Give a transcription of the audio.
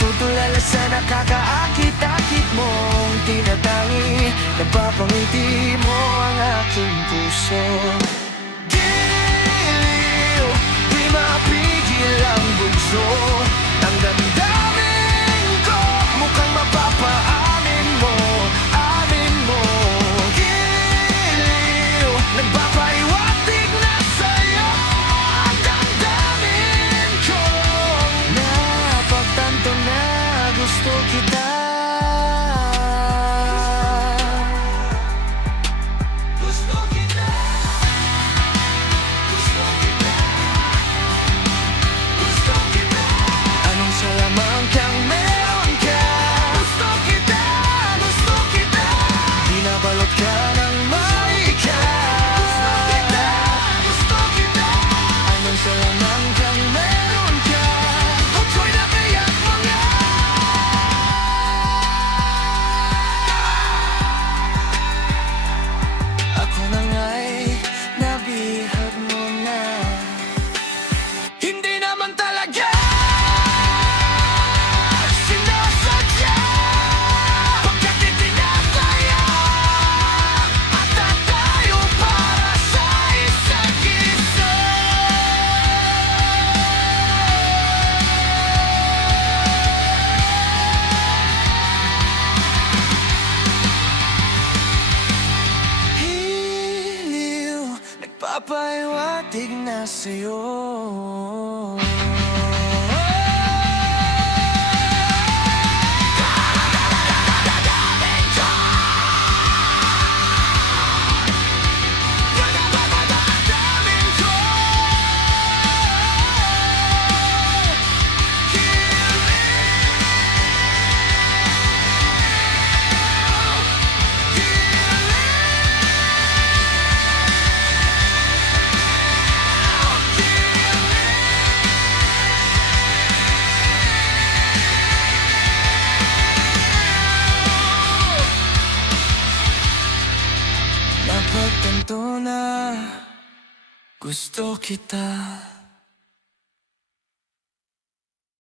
Natutulala sa nakakaakit-akit mong tinatangi. Napapangiti mo ang aking puso. Giliw, di mapigil ang bugso ng damdamin ko. Mukhang mapapaanin mo, amin mo. Giliw, nagpapaiwatig na sa'yo ang damdamin ko. Napagtanto na gusto kita. Gusto kita. Gusto kita. Gusto kita. Anong salamang kang meron ka? Gusto kita. Gusto kita. Binabalot ka ng maika. Gusto kita. Gusto kita. Anong salamang kang meron ka? Ako'y nakayak mga. Ako na nga'y nabihag mo na. Hindi naman talaga sinasadya. Pagkat itinataya at tatayo para sa isa't isa. Hiliw, nagpapaiwatig na sa'yo. Napagtanto na gusto kita.